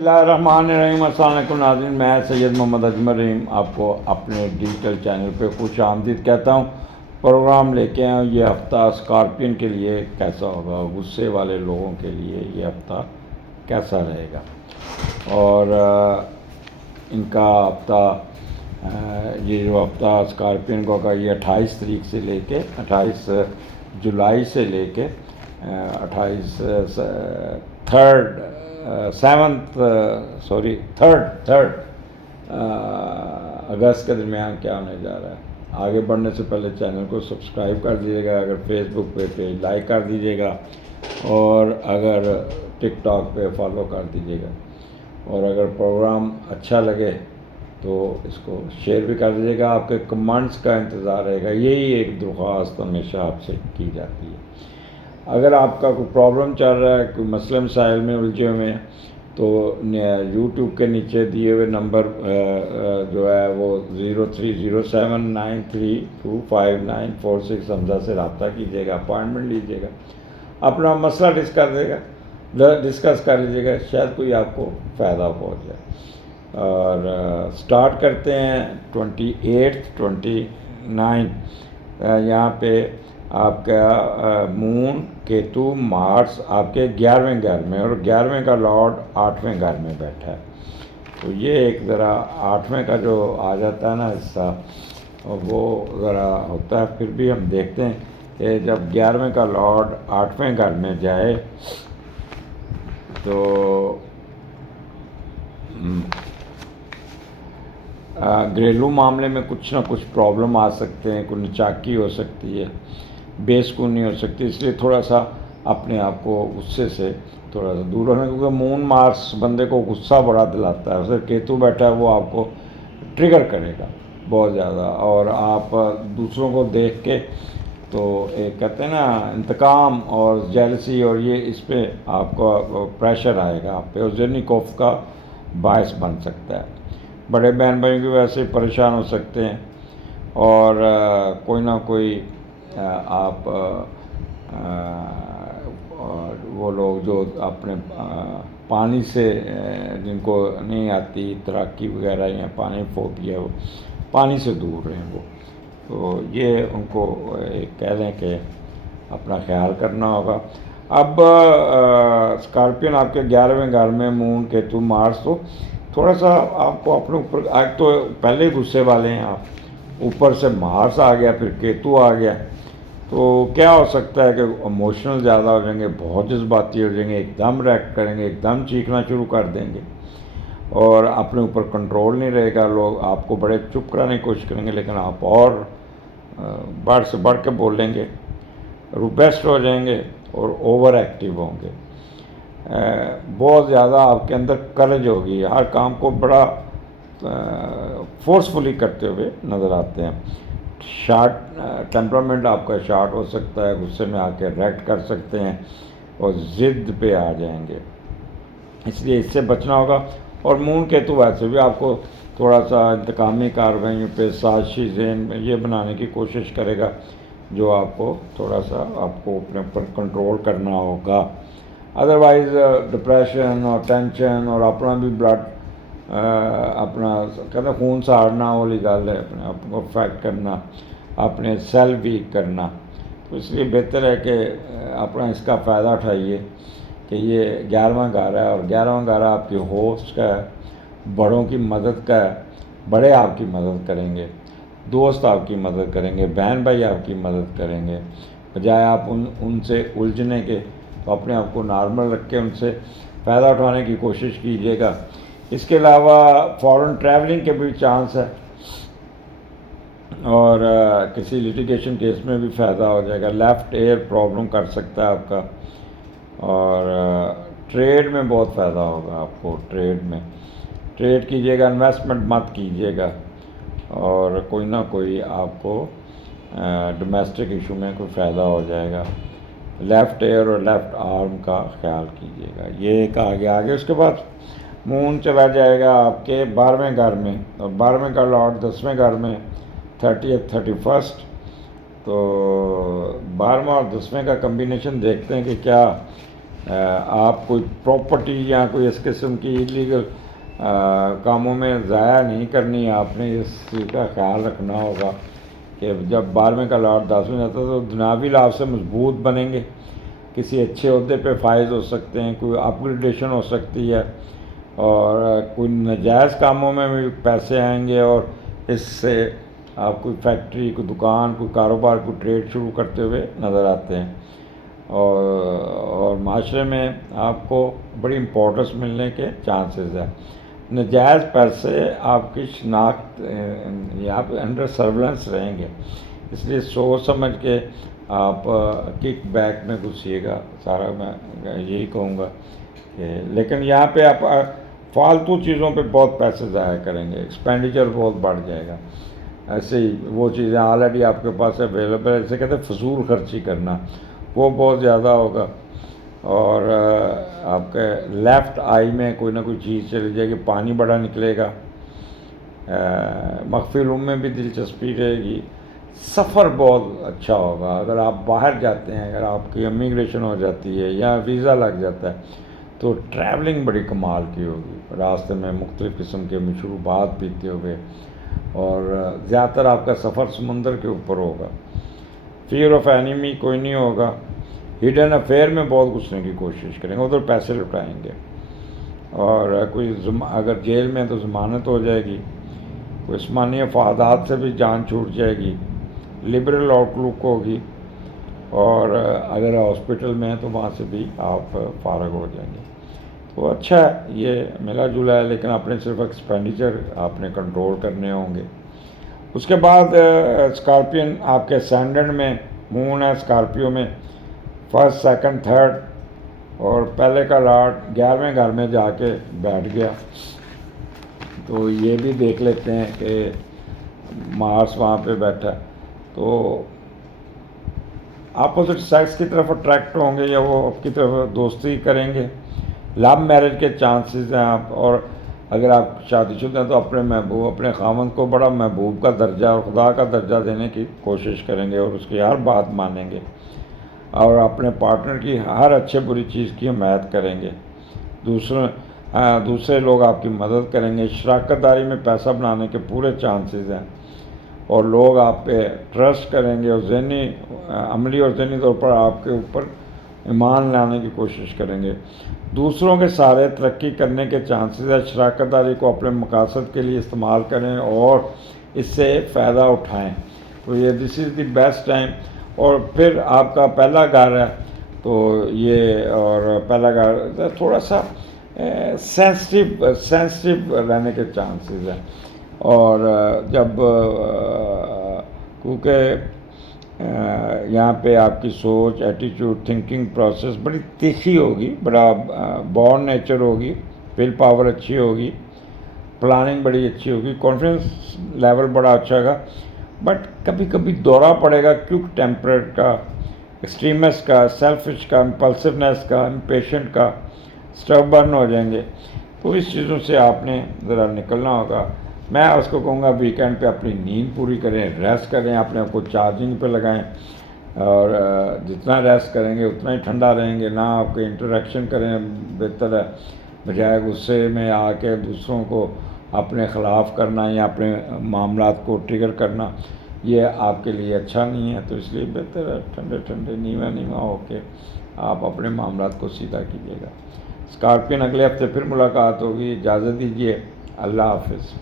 بسم اللہ الرحمن الرحیم۔ السلام علیکم ناظرین، میں سید محمد اجمل رحیم آپ کو اپنے ڈیجیٹل چینل پہ خوش آمدید کہتا ہوں۔ پروگرام لے کے آئے یہ ہفتہ اسکارپین کے لیے کیسا ہوگا، غصے والے لوگوں کے لیے یہ ہفتہ کیسا رہے گا، اور ان کا ہفتہ یہ جو ہفتہ اسکارپین کو کا یہ 28 تاریخ سے لے کے 28 جولائی سے لے کے 28 تھرڈ اگست کے درمیان کیا ہونے جا رہا ہے۔ آگے بڑھنے سے پہلے چینل کو سبسکرائب کر دیجیے گا، اگر فیس بک پہ پیج لائک کر دیجیے گا، اور اگر ٹک ٹاک پہ فالو کر دیجیے گا، اور اگر پروگرام اچھا لگے تو اس کو شیئر بھی کر دیجیے گا۔ آپ کے کمنٹس کا انتظار رہے گا، یہی ایک درخواست ہمیشہ آپ سے کی جاتی ہے۔ اگر آپ کا کوئی پرابلم چل رہا ہے، کوئی مسئلے مسائل میں الجھے ہوئے ہیں، تو یوٹیوب کے نیچے دیے ہوئے نمبر جو ہے وہ 0307932594 حمزہ سے رابطہ کیجیے گا، اپائنٹمنٹ لیجیے گا، اپنا مسئلہ ڈسکس کر لیجیے گا، شاید کوئی آپ کو فائدہ پہنچ جائے۔ اور سٹارٹ کرتے ہیں 29 یہاں پہ آپ کا مون کیتو مارس آپ کے 11ویں گھر میں، اور 11ویں کا لارڈ 8ویں گھر میں بیٹھا ہے، تو یہ ایک ذرا 8ویں کا جو آ جاتا ہے نا حصہ، وہ ذرا ہوتا ہے۔ پھر بھی ہم دیکھتے ہیں کہ جب 11ویں کا لارڈ 8ویں گھر میں جائے تو گھریلو معاملے میں کچھ نہ کچھ پرابلم آ سکتے ہیں، کوئی نچاکی ہو سکتی ہے، بے سکونی ہو سکتی ہے، اس لیے تھوڑا سا اپنے آپ کو غصے سے تھوڑا سا دور رہنا، کیونکہ مون مارس بندے کو غصہ بڑا دلاتا ہے، اسے کیتو بیٹھا ہے وہ آپ کو ٹریگر کرے گا بہت زیادہ، اور آپ دوسروں کو دیکھ کے تو ایک کہتے ہیں نا انتقام اور جیلسی، اور یہ اس پہ آپ کو پریشر آئے گا آپ پہ، اور ذہنی خوف کا باعث بن سکتا ہے۔ بڑے بہن بھائیوں کی وجہ سے پریشان ہو سکتے ہیں، اور کوئی نہ کوئی آپ وہ لوگ جو اپنے پانی سے جن کو نہیں آتی تیراکی وغیرہ یا پانی فوبیا، وہ پانی سے دور رہیں وہ، تو یہ ان کو ایک کہہ لیں کہ اپنا خیال کرنا ہوگا۔ اب اسکارپین آپ کے 11ویں گھر میں مون کیتو مارس، تو تھوڑا سا آپ کو اپنے اوپر، آج تو پہلے ہی غصے والے ہیں آپ، اوپر سے مارس آ گیا، پھر کیتو آ گیا، تو کیا ہو سکتا ہے کہ ایموشنل زیادہ ہو جائیں گے، بہت جذباتی ہو جائیں گے، ایک دم ریئیکٹ کریں گے، ایک دم چیخنا شروع کر دیں گے، اور اپنے اوپر کنٹرول نہیں رہے گا، لوگ آپ کو بڑے چپ کرانے کی کوشش کریں گے، لیکن آپ اور بڑھ سے بڑھ کے بولیں گے، روبیسٹ ہو جائیں گے، اور اوور ایکٹیو ہوں گے، بہت زیادہ آپ کے اندر کریج ہوگی، ہر کام کو بڑا فورسفلی کرتے ہوئے نظر آتے ہیں۔ شارٹ ٹیمپرامنٹ آپ کا شارٹ ہو سکتا ہے، غصے میں آ کے ریئیکٹ کر سکتے ہیں، اور ضد پہ آ جائیں گے، اس لیے اس سے بچنا ہوگا۔ اور مون کیتو ویسے بھی آپ کو تھوڑا سا انتقامی کارروائیوں پہ سازشی ذہن میں یہ بنانے کی کوشش کرے گا، جو آپ کو تھوڑا سا آپ کو اپنے اوپر کنٹرول کرنا ہوگا۔ ادروائز ڈپریشن اور ٹینشن اور اپنا بھی بلڈ اپنا کہتے ہیں خون ساڑنا والی گل ہے، اپنے آپ کو افیکٹ کرنا، اپنے سیل ویک کرنا، تو اس لیے بہتر ہے کہ اپنا اس کا فائدہ اٹھائیے کہ یہ 11واں گھر ہے، اور 11واں گھر آپ کی ہوسٹ کا ہے، بڑوں کی مدد کا ہے، بڑے آپ کی مدد کریں گے، دوست آپ کی مدد کریں گے، بہن بھائی آپ کی مدد کریں گے، بجائے آپ ان سے الجھنے کے تو اپنے آپ کو نارمل رکھ کے ان سے فائدہ اٹھانے کی کوشش کیجیے گا۔ اس کے علاوہ فارن ٹریولنگ کے بھی چانس ہے، اور کسی لیٹیگیشن کیس میں بھی فائدہ ہو جائے گا۔ لیفٹ ایئر پرابلم کر سکتا ہے آپ کا، اور ٹریڈ میں بہت فائدہ ہوگا آپ کو، ٹریڈ کیجیے گا، انویسٹمنٹ مت کیجیے گا، اور کوئی نہ کوئی آپ کو ڈومیسٹک ایشو میں کوئی فائدہ ہو جائے گا۔ لیفٹ ایئر اور لیفٹ آرم کا خیال کیجیے گا۔ یہ ایک آگے اس کے بعد مون چلا جائے گا آپ کے 12ویں گھر میں، اور 12ویں کا لارڈ 10ویں گھر میں 31، تو 12واں اور 10ویں کا کمبینیشن دیکھتے ہیں کہ کیا آپ کوئی پراپرٹی یا کوئی اس قسم کی ایلیگل کاموں میں ضائع نہیں کرنی. آپ نے اس چیز کا خیال رکھنا ہوگا کہ جب 12ویں کا لاٹ 10 میں جاتا ہے تو دنیاوی لحاظ سے مضبوط بنیں گے, کسی اچھے عہدے پہ فائز ہو سکتے ہیں, کوئی اپ گریڈیشن ہو سکتی ہے, اور کوئی ناجائز کاموں میں بھی پیسے آئیں گے, اور اس سے آپ کوئی فیکٹری, کوئی دکان, کوئی کاروبار, کوئی ٹریڈ شروع کرتے ہوئے نظر آتے ہیں, اور معاشرے میں آپ کو بڑی امپورٹنس ملنے کے چانسز ہیں. ناجائز پیسے آپ کی شناخت یا آپ انڈر سرویلنس رہیں گے, اس لیے سوچ سمجھ کے آپ کک بیک میں گھسیے گا. سارا میں یہی کہوں گا کہ لیکن یہاں پہ آپ فالتو چیزوں پہ بہت پیسے ضائع کریں گے, ایکسپینڈیچر بہت بڑھ جائے گا. ایسے ہی وہ چیزیں آلریڈی آپ کے پاس اویلیبل ہے, جیسے کہتے ہیں فضول خرچی کرنا, وہ بہت زیادہ ہوگا. اور آپ کے لیفٹ آئی میں کوئی نہ کوئی چیز چلی جائے گی, پانی بڑا نکلے گا, مخفی علوم میں بھی دلچسپی رہے گی. سفر بہت اچھا ہوگا اگر آپ باہر جاتے ہیں, اگر آپ کی امیگریشن ہو جاتی ہے یا ویزا لگ جاتا ہے تو ٹریولنگ بڑی کمال کی ہوگی, راستے میں مختلف قسم کے مشروبات پیتے ہوئے, اور زیادہ تر آپ کا سفر سمندر کے اوپر ہوگا. فیئر آف اینیمی کوئی نہیں ہوگا. ہڈن افیئر میں بہت گھسنے کی کوشش کریں گے, ادھر پیسے لٹائیں گے, اور کوئی اگر جیل میں تو ضمانت ہو جائے گی, کوئی جسمانی افادات سے بھی جان چھوٹ جائے گی, لبرل آؤٹ لک ہوگی, اور اگر ہاسپٹل میں ہیں تو وہاں سے بھی آپ فارغ ہو جائیں گے. تو اچھا ہے, یہ ملا جلا ہے, لیکن آپ نے صرف ایکسپینڈیچر آپ نے کنٹرول کرنے ہوں گے. اس کے بعد اسکارپین آپ کے اسینڈنٹ میں مون ہے, اسکارپیو میں فرسٹ, سیکنڈ, تھرڈ, اور پہلے کا لاٹ 11ویں گھر میں جا کے بیٹھ گیا. تو یہ بھی دیکھ لیتے ہیں کہ مارس وہاں پہ بیٹھا, تو اپوزٹ سیکس کی طرف اٹریکٹ ہوں گے یا وہ آپ کی طرف دوستی کریں گے. لو میرج کے چانسز ہیں آپ, اور اگر آپ شادی شدہ ہیں تو اپنے محبوب, اپنے خاوند کو بڑا محبوب کا درجہ اور خدا کا درجہ دینے کی کوشش کریں گے, اور اس کی ہر بات مانیں گے, اور اپنے پارٹنر کی ہر اچھے بری چیز کی حمایت کریں گے. دوسرے لوگ آپ کی مدد کریں گے. شراکت داری میں پیسہ بنانے کے پورے چانسز ہیں, اور لوگ آپ پہ ٹرسٹ کریں گے, اور عملی اور ذہنی طور پر آپ کے اوپر ایمان لانے کی کوشش کریں گے. دوسروں کے سارے ترقی کرنے کے چانسز ہے. شراکت داری کو اپنے مقاصد کے لیے استعمال کریں اور اس سے فائدہ اٹھائیں. تو یہ دس از دی بیسٹ ٹائم. اور پھر آپ کا پہلا گھر ہے تو یہ, اور پہلا گھر تھوڑا سا سینسٹیو رہنے کے چانسز ہیں, اور جب کیونکہ یہاں پہ آپ کی سوچ, ایٹیٹیوڈ, تھنکنگ پروسیس بڑی تیکھی ہوگی, بڑا بورن نیچر ہوگی, ول پاور اچھی ہوگی, پلاننگ بڑی اچھی ہوگی, کانفیڈنس لیول بڑا اچھا ہوگا. بٹ کبھی کبھی دورہ پڑے گا کیوک ٹیمپر کا, ایکسٹریمس کا, سیلفش کا, امپلسونیس کا, امپیشنٹ کا, اسٹبرن ہو جائیں گے. تو اس چیزوں سے آپ نے ذرا نکلنا ہوگا. میں اس کو کہوں گا ویکینڈ پہ اپنی نیند پوری کریں, ریسٹ کریں, اپنے آپ کو چارجنگ پہ لگائیں, اور جتنا ریسٹ کریں گے اتنا ہی ٹھنڈا رہیں گے. نہ آپ کے انٹریکشن کریں, بہتر ہے, بجائے غصے میں آ کے دوسروں کو اپنے خلاف کرنا یا اپنے معاملات کو ٹریگر کرنا, یہ آپ کے لیے اچھا نہیں ہے. تو اس لیے بہتر ہے ٹھنڈے ٹھنڈے نیوا ہو کے آپ اپنے معاملات کو سیدھا کیجیے گا. اسکارپین اگلے ہفتے پھر ملاقات ہوگی. اجازت دیجیے, اللہ حافظ.